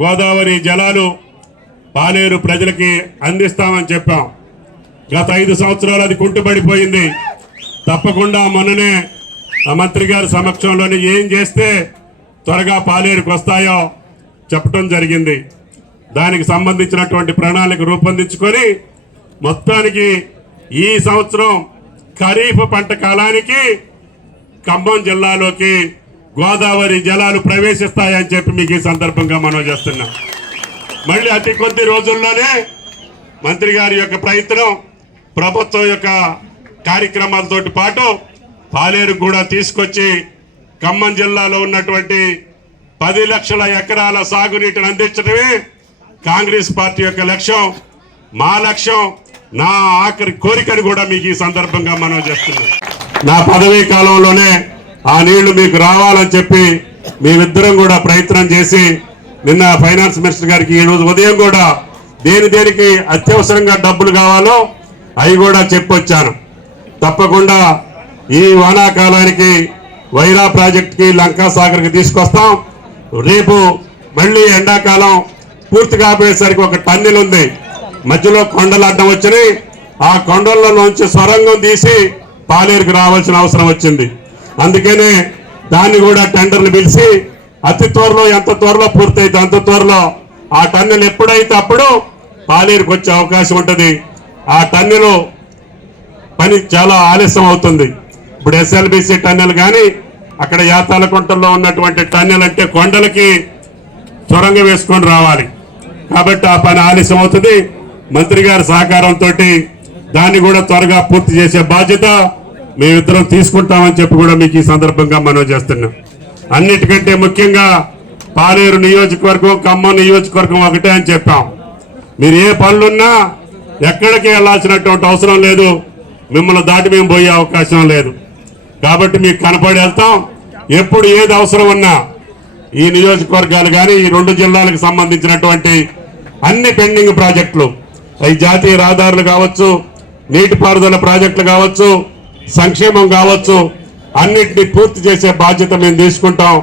గోదావరి జలాలు పాలేరు ప్రజలకి అందిస్తామని చెప్పాం. గత ఐదు సంవత్సరాలు అది కుంటుపడిపోయింది. తప్పకుండా మొన్ననే మంత్రి గారి సమక్షంలోనే ఏం చేస్తే త్వరగా పాలేరుకు వస్తాయో చెప్పడం జరిగింది. దానికి సంబంధించినటువంటి ప్రణాళిక రూపొందించుకొని మొత్తానికి ఈ సంవత్సరం ఖరీఫ్ పంట కాలానికి ఖమ్మం జిల్లాలోకి గోదావరి జలాలు ప్రవేశిస్తాయని చెప్పి మీకు ఈ సందర్భంగా మనం చేస్తున్నాం. మళ్ళీ అతి కొద్ది రోజుల్లోనే మంత్రి గారి యొక్క ప్రయత్నం ప్రభుత్వం యొక్క కార్యక్రమాలతోటి పాటు పాలేరు కూడా తీసుకొచ్చి ఖమ్మం జిల్లాలో ఉన్నటువంటి పది లక్షల ఎకరాల సాగునీటిని అందించడమే కాంగ్రెస్ పార్టీ యొక్క లక్ష్యం. మా లక్ష్యం నా ఆఖరి కోరికను కూడా మీకు ఈ సందర్భంగా మనం చేస్తున్నాం. నా పదవీ కాలంలోనే ఆ నీళ్ళు మీకు రావాలని చెప్పి మేమిద్దరం కూడా ప్రయత్నం చేసి నిన్న ఫైనాన్స్ మినిస్టర్ గారికి ఈరోజు ఉదయం కూడా దేని దేనికి అత్యవసరంగా డబ్బులు కావాలో అవి కూడా చెప్పొచ్చాను. తప్పకుండా ఈ వానాకాలానికి వైరా ప్రాజెక్ట్కి లంకా సాగర్కి తీసుకొస్తాం. రేపు మళ్ళీ ఎండాకాలం పూర్తిగా ఆపేసరికి ఒక టన్నెల్ ఉంది. మధ్యలో కొండలు అడ్డం వచ్చినాయి. ఆ కొండలలోంచి సొరంగం తీసి పాలేరుకి రావాల్సిన అవసరం వచ్చింది. అందుకనే దాన్ని కూడా టెండర్లు పిలిచి అతి త్వరలో ఎంత త్వరలో పూర్తయితే అంత త్వరలో ఆ టన్నులు ఎప్పుడైతే అప్పుడు పాలేరుకు వచ్చే అవకాశం ఉంటుంది. ఆ టన్నెలు పని చాలా ఆలస్యం అవుతుంది. ఇప్పుడు ఎస్ఎల్బిసి టన్నెల్ కానీ అక్కడ యాతాలకుంటల్లో ఉన్నటువంటి టన్నెల్ అంటే కొండలకి చొరంగ వేసుకొని రావాలి. కాబట్టి ఆ పని ఆలస్యం అవుతుంది. మంత్రి గారి సహకారంతో దాన్ని కూడా త్వరగా పూర్తి చేసే బాధ్యత మేమిద్దరం తీసుకుంటామని చెప్పి కూడా మీకు ఈ సందర్భంగా మనవి చేస్తున్నాం. అన్నిటికంటే ముఖ్యంగా పాలేరు నియోజకవర్గం ఖమ్మం నియోజకవర్గం ఒకటే అని చెప్పాం. మీరు ఏ పనులున్నా ఎక్కడికి వెళ్ళాల్సినటువంటి అవసరం లేదు. మిమ్మల్ని దాటి మేము పోయే అవకాశం లేదు. కాబట్టి మీకు కనపడి వెళ్తాం. ఎప్పుడు ఏది అవసరం ఉన్నా ఈ నియోజకవర్గాలు కానీ ఈ రెండు జిల్లాలకు సంబంధించినటువంటి అన్ని పెండింగ్ ప్రాజెక్టులు అవి జాతీయ రహదారులు కావచ్చు నీటిపారుదల ప్రాజెక్టులు కావచ్చు సంక్షేమం కావచ్చు. అన్నిటినీ పూర్తి చేసే బాధ్యత మేము తీసుకుంటాం.